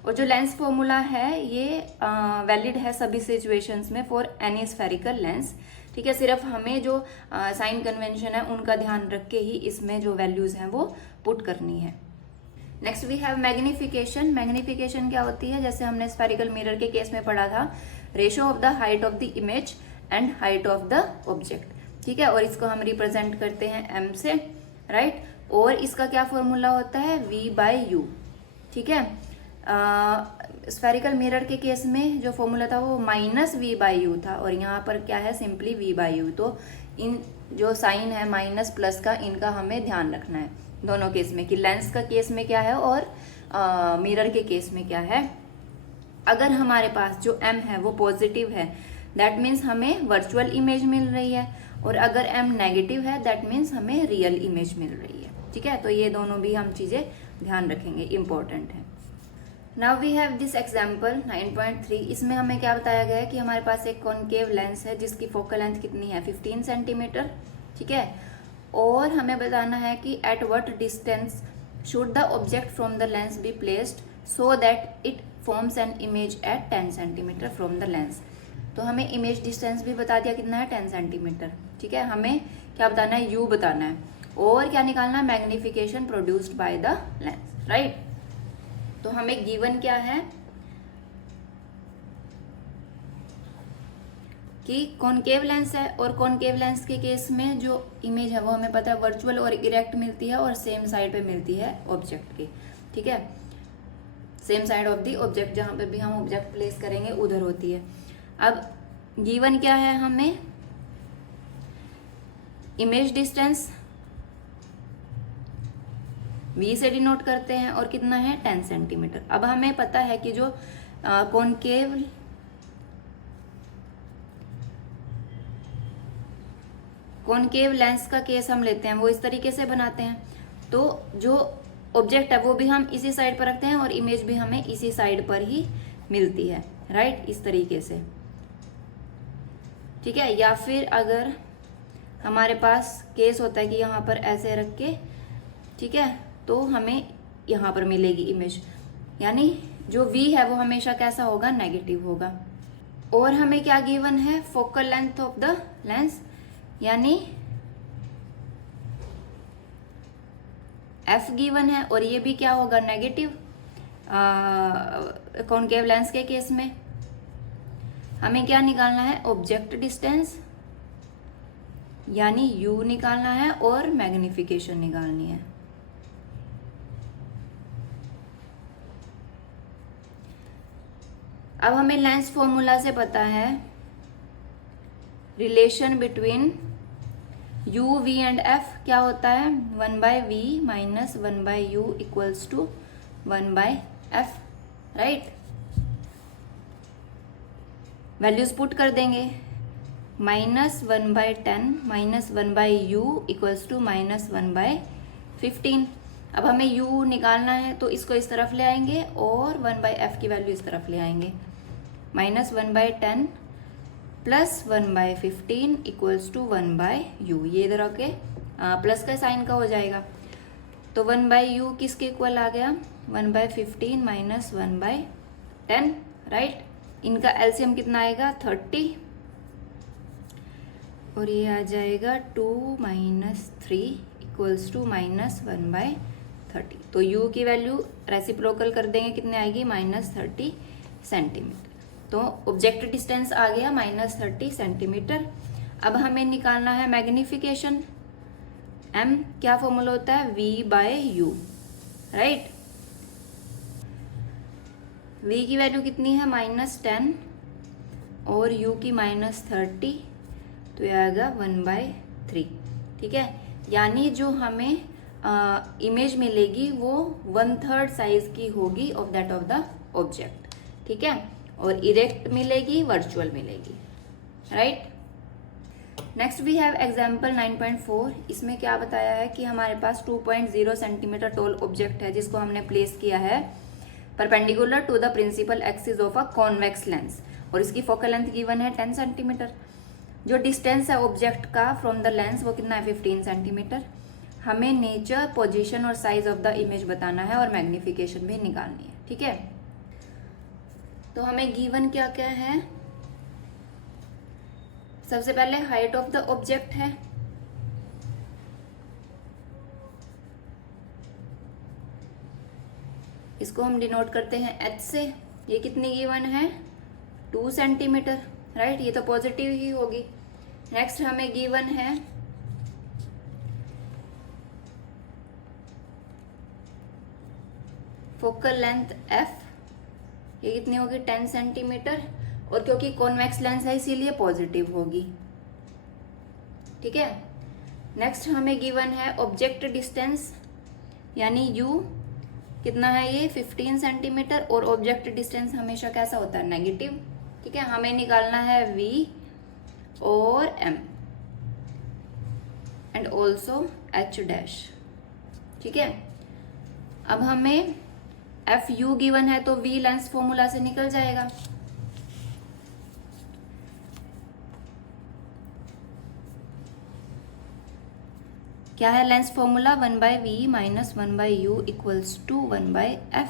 और जो लेंस फॉर्मूला है ये वैलिड है सभी सिचुएशंस में फॉर एनी स्फेरिकल लेंस, ठीक है, सिर्फ हमें जो साइन कन्वेंशन है उनका ध्यान रख के ही इसमें जो वैल्यूज हैं वो पुट करनी है। Next we have magnification. Magnification क्या होती है, जैसे हमने स्फेरिकल मिरर के केस में पढ़ा था, ratio of the height of the image and height of the object, ठीक है, और इसको हम रिप्रेजेंट करते हैं m से, राइट, और इसका क्या फॉर्मूला होता है v/u, ठीक है। स्फेरिकल मिरर के केस में जो फॉर्मूला था वो -v/u था, और यहाँ पर क्या है, सिंपली v/u। तो इन जो साइन है माइनस प्लस का, इनका हमें ध्यान रखना है दोनों केस में, कि लेंस का केस में क्या है और मिरर के केस में क्या है। अगर हमारे पास जो m है वो पॉजिटिव है, दैट मीन्स हमें वर्चुअल इमेज मिल रही है, और अगर m नेगेटिव है दैट मीन्स हमें रियल इमेज मिल रही है, ठीक है। तो ये दोनों भी हम चीजें ध्यान रखेंगे, इंपॉर्टेंट है। Now we have this example 9.3। इसमें हमें क्या बताया गया है कि हमारे पास एक कॉनकेव लेंस है जिसकी फोकल लेंथ कितनी है 15 सेंटीमीटर, ठीक है, और हमें बताना है कि at what distance should the object from the lens be placed so that it forms an image at 10 centimetre from the lens. तो हमें इमेज डिस्टेंस भी बता दिया कितना है 10 सेंटीमीटर, ठीक है। हमें क्या बताना है, u बताना है, और क्या निकालना है, magnification produced by the lens, right. तो हमें गिवन क्या है कि कॉनकेव लेंस है, और कॉनकेव लेंस के केस में जो इमेज है वो हमें पता है वर्चुअल और इरेक्ट मिलती है, और सेम साइड पे मिलती है ऑब्जेक्ट के, ठीक है, same side of the object, जहां पे भी हम ऑब्जेक्ट प्लेस करेंगे उधर होती है। अब गिवन क्या है, हमें इमेज डिस्टेंस v से डिनोट करते हैं, और कितना है 10 सेंटीमीटर। अब हमें पता है कि जो कॉनकेव लेंस का केस हम लेते हैं वो इस तरीके से बनाते हैं, तो जो ऑब्जेक्ट है वो भी हम इसी साइड पर रखते हैं, और इमेज भी हमें इसी साइड पर ही मिलती है, राइट, इस तरीके से, ठीक है। या फिर अगर हमारे पास केस होता है कि यहाँ पर ऐसे रख के, ठीक है, तो हमें यहाँ पर मिलेगी इमेज, यानी जो v है वो हमेशा कैसा होगा, नेगेटिव होगा। और हमें क्या गिवन है, focal length of the lens, यानी f गिवन है, और ये भी क्या होगा, नेगेटिव। कॉनकेव लेंस के केस में हमें क्या निकालना है, ऑब्जेक्ट डिस्टेंस यानी u निकालना है, और मैग्निफिकेशन निकालनी है। अब हमें लेंस फॉर्मूला से पता है relation between u, v and f क्या होता है, 1/v minus 1/u equals to 1/f, right. Values put कर देंगे, -1/10 माइनस 1/u इक्वल्स टू -1/15। अब हमें u निकालना है तो इसको इस तरफ ले आएंगे, और 1/f की वैल्यू इस तरफ ले आएंगे, -1/10 प्लस 1/15 इक्वल्स टू 1/u, ये इधर आके प्लस का साइन का हो जाएगा, तो 1/u किसके इक्वल आ गया, 1/15 माइनस 1/10, राइट। इनका एलसीएम कितना आएगा 30, और ये आ जाएगा 2 - 3 इक्वल्स टू -1/30। तो u की वैल्यू रेसिप्रोकल कर देंगे, कितने आएगी, -30 सेंटीमीटर। तो ऑब्जेक्ट डिस्टेंस आ गया -30 सेंटीमीटर। अब हमें निकालना है मैग्निफिकेशन, m क्या फॉर्मूला होता है, v/u, राइट। v की वैल्यू कितनी है, -10, और u की -30, तो ये आएगा 1/3, ठीक है। यानी जो हमें इमेज मिलेगी वो 1/3 साइज की होगी of that of the object, ठीक है, और इरेक्ट मिलेगी, वर्चुअल मिलेगी, right. Next we have example 9.4। इसमें क्या बताया है कि हमारे पास 2.0 सेंटीमीटर टॉल ऑब्जेक्ट है जिसको हमने प्लेस किया है perpendicular to the principal axis of a convex lens, और इसकी फोकल लेंथ गिवन है 10 सेंटीमीटर। जो डिस्टेंस है ऑब्जेक्ट का फ्रॉम द लेंस वो कितना है, 15 सेंटीमीटर। हमें नेचर, पोजीशन और साइज ऑफ द इमेज बताना है, और मैग्निफिकेशन भी निकालनी है, ठीक है। तो हमें गिवन क्या क्या है, सबसे पहले हाइट ऑफ द ऑब्जेक्ट है, इसको हम डिनोट करते हैं h से। ये कितनी गिवन है, 2 सेंटीमीटर, राइट, ये तो पॉजिटिव ही होगी। नेक्स्ट हमें गिवन है फोकल लेंथ f, ये कितनी होगी, 10 सेंटीमीटर, और क्योंकि कॉन्वेक्स लेंस है इसीलिए पॉजिटिव होगी। ठीक है। नेक्स्ट हमें गिवन है ऑब्जेक्ट डिस्टेंस, यानी u कितना है, ये 15 सेंटीमीटर, और ऑब्जेक्ट डिस्टेंस हमेशा कैसा होता है, नेगेटिव। ठीक है, हमें निकालना है v और m and also h dash. ठीक है, अब हमें एफ यू गिवन है तो वी लेंस फॉर्मूला से निकल जाएगा। क्या है lens formula, 1/v minus 1/u equals to 1/f।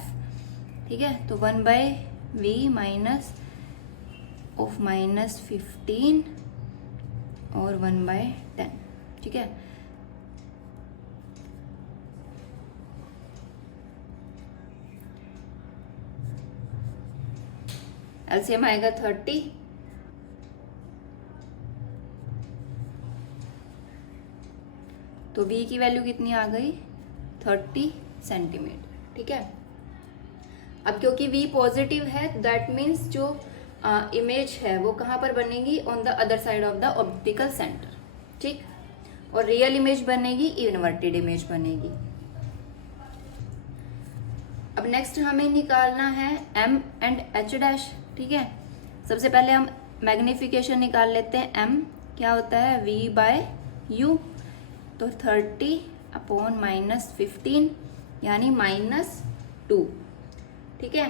ठीक है, तो 1/v माइनस ऑफ -15 और 1/10। ठीक है, एलसीएम आएगा 30, तो v की वैल्यू कितनी आ गई, 30 सेंटीमीटर। ठीक है, अब क्योंकि v पॉजिटिव है दैट मीन्स जो इमेज है वो कहाँ पर बनेगी, on the other side of the optical centre. ठीक, और रियल इमेज बनेगी, इन्वर्टेड इमेज बनेगी। अब नेक्स्ट हमें निकालना है m एंड h डैश। ठीक है, सबसे पहले हम मैग्निफिकेशन निकाल लेते हैं। m क्या होता है, v/u, तो 30 अपॉन -15 यानी -2। ठीक है,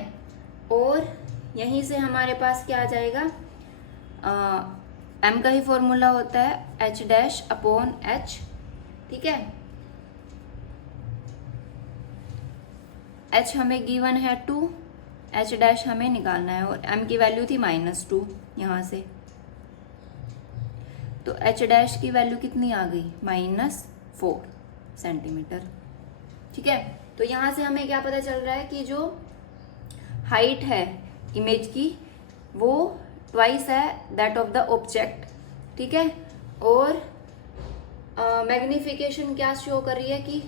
और यहीं से हमारे पास क्या आ जाएगा, m का ही फॉर्मूला होता है h डैश अपॉन h। ठीक है, h हमें गिवन है 2, h डैश हमें निकालना है, और m की वैल्यू थी -2 यहाँ से, तो h डैश की वैल्यू कितनी आ गई, -4 सेंटीमीटर। ठीक है, तो यहाँ से हमें क्या पता चल रहा है कि जो हाइट है इमेज की वो ट्वाइस है दैट ऑफ द ऑब्जेक्ट। ठीक है, और मैग्निफिकेशन क्या शो कर रही है कि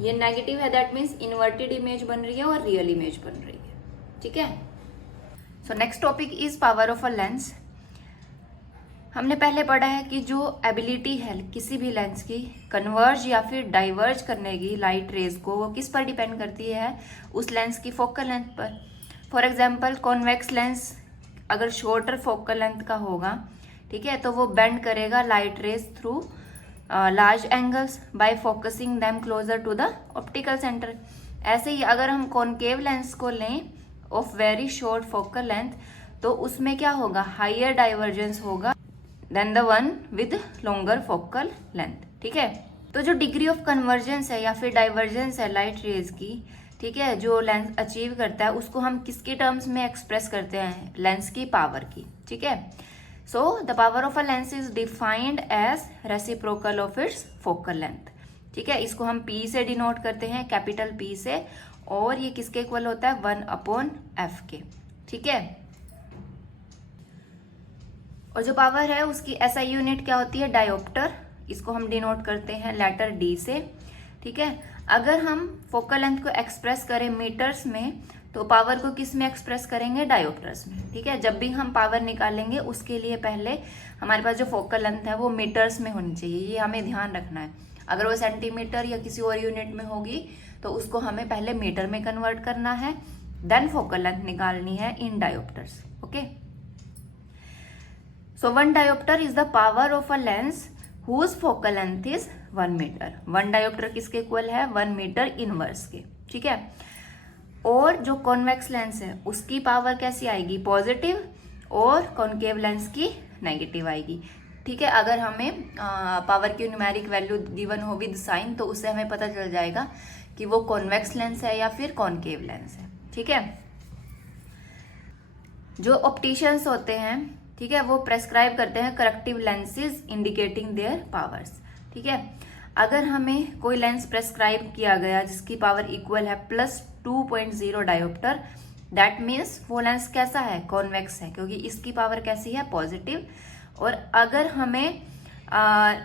ये नेगेटिव है, दैट मीन्स इन्वर्टेड इमेज बन रही है और रियल इमेज बन रही है। ठीक है, so next topic is power of a lens. हमने पहले पढ़ा है कि जो एबिलिटी है किसी भी लेंस की कन्वर्ज या फिर डाइवर्ज करने की लाइट रेज को, वो किस पर डिपेंड करती है, उस लेंस की फोकल लेंथ पर। फॉर एग्जांपल कॉन्वेक्स लेंस अगर शॉर्टर फोकल लेंथ का होगा, ठीक है, तो वो बेंड करेगा light rays through large angles by focusing them closer to the optical centre. ऐसे ही अगर हम कॉनकेव लेंस को लें of very short focal length, तो उसमें क्या होगा, हाइयर डाइवर्जेंस होगा then the one with longer focal length. ठीक है, तो जो डिग्री ऑफ कन्वर्जेंस है या फिर डाइवर्जेंस है लाइट रेज की, ठीक है, जो लेंस अचीव करता है उसको हम किसके टर्म्स में एक्सप्रेस करते हैं, लेंस की पावर की। ठीक है, so the power of a lens is defined as reciprocal of its focal length. ठीक है, इसको हम P से डिनोट करते हैं, कैपिटल P से, और ये किसके इक्वल होता है, 1/f के। ठीक है, और जो पावर है उसकी SI यूनिट क्या होती है, डायोप्टर, इसको हम डिनोट करते हैं लेटर D से। ठीक है, अगर हम फोकल लेंथ को एक्सप्रेस करें मीटर्स में, तो पावर को किस में एक्सप्रेस करेंगे, डायोप्टर्स में। ठीक है, जब भी हम पावर निकालेंगे उसके लिए पहले हमारे पास जो फोकल लेंथ है वो मीटर्स में होनी चाहिए, ये हमें ध्यान रखना है। अगर वो सेंटीमीटर या किसी और यूनिट में होगी तो उसको हमें पहले मीटर में कन्वर्ट करना है, देन फोकल लेंथ निकालनी है in dioptres. Okay, so 1 dioptre is the power of a lens whose focal length is 1 metre. 1 dioptre किसके इक्वल है, 1 मीटर इनवर्स के। ठीक है, और जो कॉन्वेक्स लेंस है उसकी पावर कैसी आएगी, पॉजिटिव, और कॉनकेव लेंस की नेगेटिव आएगी। ठीक है, अगर हमें पावर की न्यूमेरिक वैल्यू गिवन हो विद साइन, तो उससे हमें पता चल जाएगा कि वो कॉन्वेक्स लेंस है या फिर कॉनकेव लेंस है। ठीक है, जो ऑप्टिशियंस होते हैं, ठीक है, वो प्रेस्क्राइब करते हैं corrective lenses indicating there powers. ठीक है, अगर हमें कोई लेंस प्रेस्क्राइब किया गया जिसकी पावर इक्वल है +2.0 डायोप्टर, दैट मीन्स वो लेंस कैसा है, कॉन्वेक्स है, क्योंकि इसकी पावर कैसी है, पॉजिटिव। और अगर हमें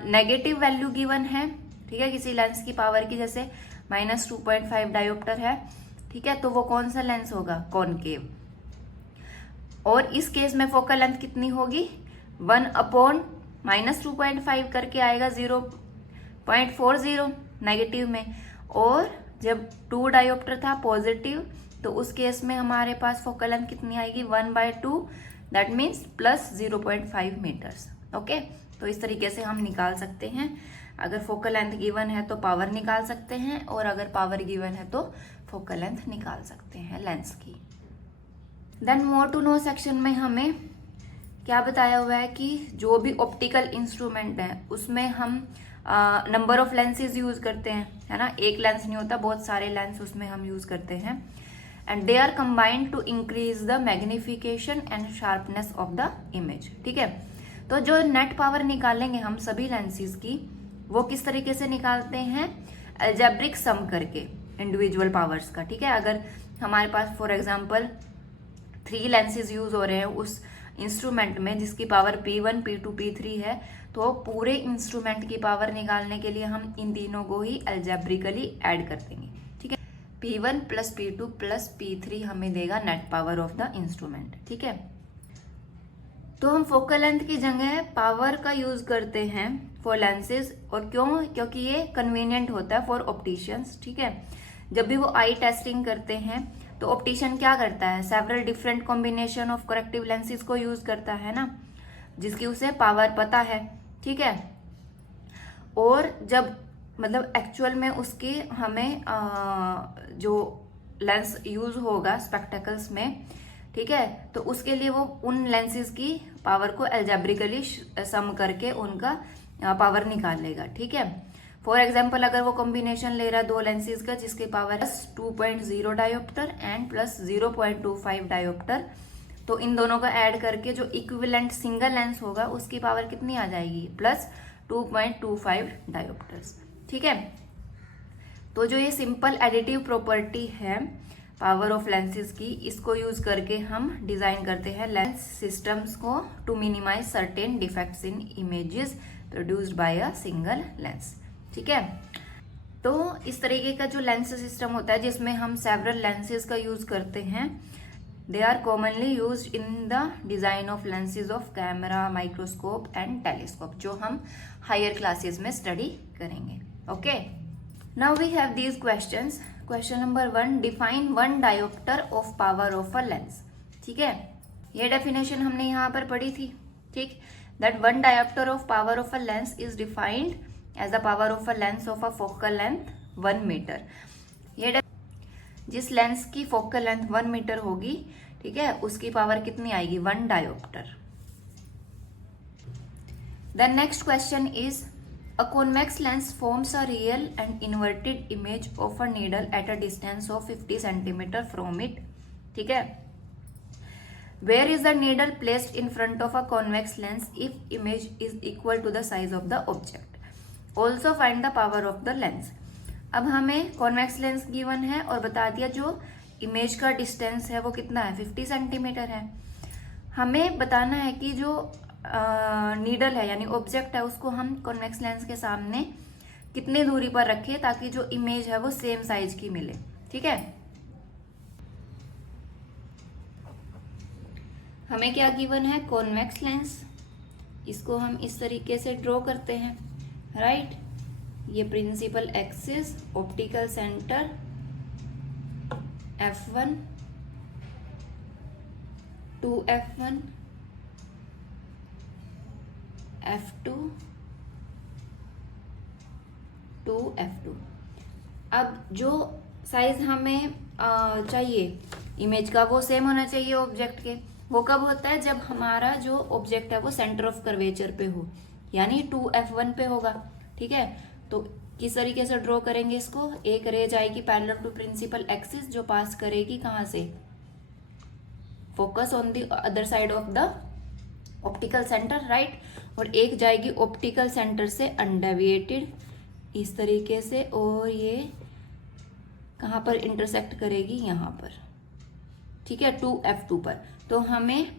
नेगेटिव वैल्यू गिवन है, ठीक है, किसी लेंस की पावर की, जैसे -2.5 डायोप्टर है, ठीक है, तो वो कौन सा लेंस होगा, कॉनकेव। और इस केस में फोकल लेंथ कितनी होगी, 1/-2.5 करके आएगा 0.40 नेगेटिव में। और जब 2 डायोप्टर था पॉजिटिव, तो उस केस में हमारे पास फोकल लेंथ कितनी आएगी, 1/2, दैट मीन्स +0.5 मीटर्स। ओके, तो इस तरीके से हम निकाल सकते हैं। अगर फोकल लेंथ गिवन है तो पावर निकाल सकते हैं, और अगर पावर गिवन है तो फोकल लेंथ निकाल सकते हैं लेंस की। Then more to know section में हमें क्या बताया हुआ है कि जो भी ऑप्टिकल इंस्ट्रूमेंट है उसमें हम नंबर ऑफ लेंसेज यूज करते हैं, है ना, एक लेंस नहीं होता, बहुत सारे लेंस उसमें हम यूज करते हैं। And they are combined to increase the magnification and sharpness of the image. ठीक है, तो जो नेट पावर निकालेंगे हम सभी लेंसेज की, वो किस तरीके से निकालते हैं, अलजेब्रिक सम करके इंडिविजुअल पावर्स का। ठीक है, अगर हमारे पास फॉर एग्जांपल 3 लेंसेज यूज हो रहे हैं उस इंस्ट्रूमेंट में जिसकी पावर P1, P2, P3 है, तो पूरे इंस्ट्रूमेंट की पावर निकालने के लिए हम इन तीनों को ही अलजेब्रिकली ऐड कर देंगे। ठीक है, P1 + P2 + P3 हमें देगा net power of the instrument. ठीक है, तो हम फोकल लेंथ की जगह पावर का यूज करते हैं फॉर लेंसेज। और क्यों, क्योंकि ये कन्वीनियंट होता है फॉर ऑप्टिशियंस। ठीक है, जब भी वो आई टेस्टिंग करते हैं तो ऑप्टिशियन क्या करता है, several different combination of corrective lenses को यूज करता है ना, जिसकी उसे पावर पता है। ठीक है, और जब मतलब एक्चुअल में उसकी हमें जो लेंस यूज होगा स्पेक्टेकल्स में, ठीक है, तो उसके लिए वो उन लेंसेज की पावर को अलजेब्रिकली सम करके उनका पावर निकाल लेगा। ठीक है, फॉर एग्जाम्पल अगर वो कॉम्बिनेशन ले रहा है 2 लेंसेज का जिसकी पावर है +2.0 डायोप्टर एंड +0.25 डायोप्टर, तो इन दोनों को ऐड करके जो इक्विवेलेंट सिंगल लेंस होगा उसकी पावर कितनी आ जाएगी, +2.25 डायोप्टर्स। ठीक है, तो जो ये सिंपल एडिटिव प्रॉपर्टी है पावर ऑफ लेंसेज की, इसको यूज करके हम डिजाइन करते हैं लेंस सिस्टम्स को to minimise certain defects in images produced by a single lens. ठीक है, तो इस तरीके का जो लेंस सिस्टम होता है जिसमें हम सेवरल लेंसेज का यूज करते हैं, they are commonly used in the design of lenses of camera, microscope and telescope, जो हम हायर क्लासेस में स्टडी करेंगे। Okay, now we have these questions. Question number 1, define 1 dioptre of power of a lens. ठीक है, ये definition हमने यहाँ पर पढ़ी थी। ठीक, that 1 dioptre of power of a lens is defined as the power of a lens of a focal length 1 metre. ये जिस लेंस की फोकल लेंथ 1 मीटर होगी, ठीक है, उसकी पावर कितनी आएगी, 1 dioptre. The next question is a convex lens forms a real and inverted image of a needle at a distance of 50 cm from it. ठीक है, where is the needle placed in front of a convex lens if image is equal to the size of the object. Also find the power of the lens. अब हमें convex lens given है और बता दिया जो image का distance है वो कितना है, 50 सेंटीमीटर है। हमें बताना है कि जो नीडल है यानी ऑब्जेक्ट है उसको हम कॉन्वेक्स लेंस के सामने कितनी दूरी पर रखें ताकि जो इमेज है वो सेम साइज की मिले। ठीक है, हमें क्या गिवन है, कॉन्वेक्स लेंस। इसको हम इस तरीके से ड्रॉ करते हैं, राइट। ये principal axis, optical centre F1 to F1, F2 to F2। अब जो साइज हमें चाहिए इमेज का वो सेम होना चाहिए ऑब्जेक्ट के। वो कब होता है, जब हमारा जो ऑब्जेक्ट है वो सेंटर ऑफ कर्वेचर पे हो, यानी 2F1 पे होगा। ठीक है, तो किस तरीके से ड्रॉ करेंगे इसको, एक रे जाएगी पैरेलल टू प्रिंसिपल एक्सिस जो पास करेगी कहाँ से, focus on the other side of the optical centre, right, और एक जाएगी ऑप्टिकल सेंटर से अनडेविएटेड इस तरीके से, और ये कहाँ पर इंटरसेक्ट करेगी, यहाँ पर, ठीक है, 2F2 पर। तो हमें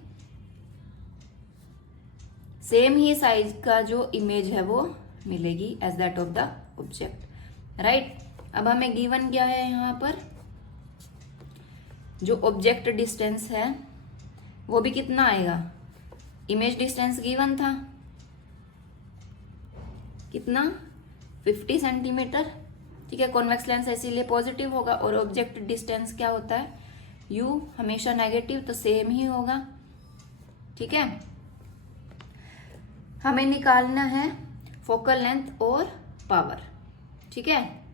सेम ही साइज का जो इमेज है वो मिलेगी as that of the object, right. अब हमें गिवन क्या है, यहाँ पर जो ऑब्जेक्ट डिस्टेंस है वो भी कितना आएगा, इमेज डिस्टेंस गिवन था कितना, 50 सेंटीमीटर, ठीक है। कॉन्वेक्स लेंस है इसीलिए पॉजिटिव होगा, और ऑब्जेक्ट डिस्टेंस क्या होता है, u हमेशा नेगेटिव, तो सेम ही होगा, ठीक है। हमें निकालना है फोकल लेंथ और पावर, ठीक है।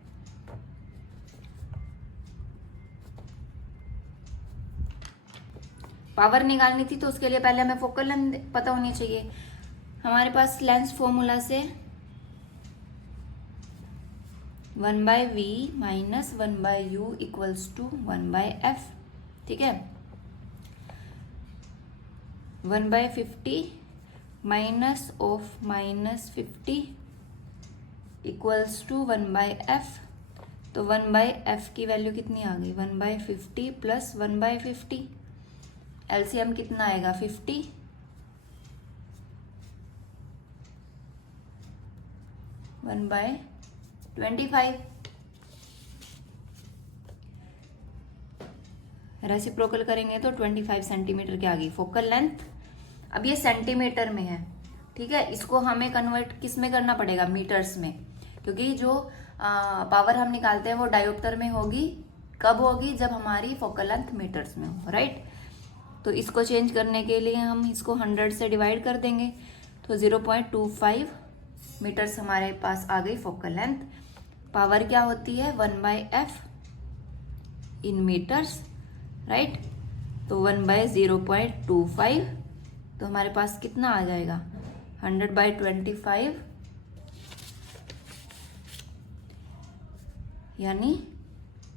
पावर निकालनी थी तो उसके लिए पहले हमें फोकल लेंथ पता होनी चाहिए। हमारे पास लेंस फॉर्मूला से 1/v minus 1/u equals to 1/f, ठीक है। 1/50 minus of -50 equals to 1/f। तो 1/f की वैल्यू कितनी आ गई, 1/50 प्लस 1/50, एलसीएम कितना आएगा 50, 1/25। रेसिप्रोकल करेंगे तो 25 सेंटीमीटर की आ गई फोकल लेंथ। अब ये सेंटीमीटर में है, ठीक है, इसको हमें कन्वर्ट किस में करना पड़ेगा, मीटर्स में, क्योंकि जो पावर हम निकालते हैं वो डायोप्टर में होगी। कब होगी, जब हमारी फोकल लेंथ मीटर्स में हो, राइट। तो इसको चेंज करने के लिए हम इसको 100 से डिवाइड कर देंगे, तो 0.25 मीटर्स हमारे पास आ गई फोकल लेंथ। पावर क्या होती है, 1/f इन मीटर्स, राइट। तो 1/0.25, तो हमारे पास कितना आ जाएगा, 100/25 यानी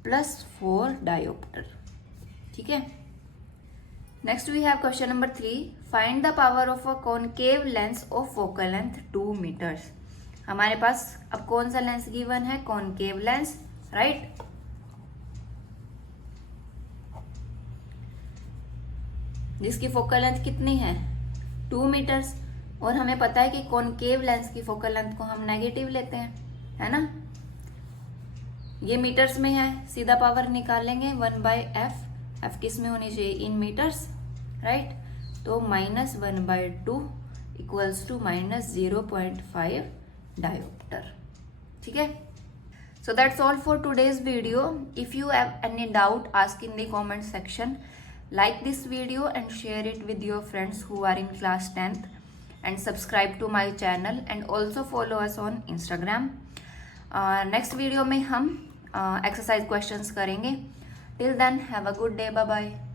+4 डायोप्टर, ठीक है। Next we have question number 3, find the power of a concave lens of focal length 2 metres. हमारे पास अब कौन सा लेंस गिवन है, कॉनकेव लेंस, राइट। जिसकी फोकल लेंथ कितनी है, 2 मीटर्स, और हमें पता है कि कॉनकेव लेंस की फोकल लेंथ को हम नेगेटिव लेते हैं, है ना। ये मीटर्स में है, सीधा पावर निकालेंगे 1/f, f किस में होनी चाहिए, इन मीटर्स, राइट। तो -1/2 इक्वल्स टू -0.5 डायोप्टर, ठीक है। So that's all for today's video. If you have any doubt, ask in the comment section. Like this video and share it with your friends who are in class 10th, and subscribe to my channel and also follow us on Instagram. Next video में हम exercise questions करेंगे. Till then, have a good day. Bye bye.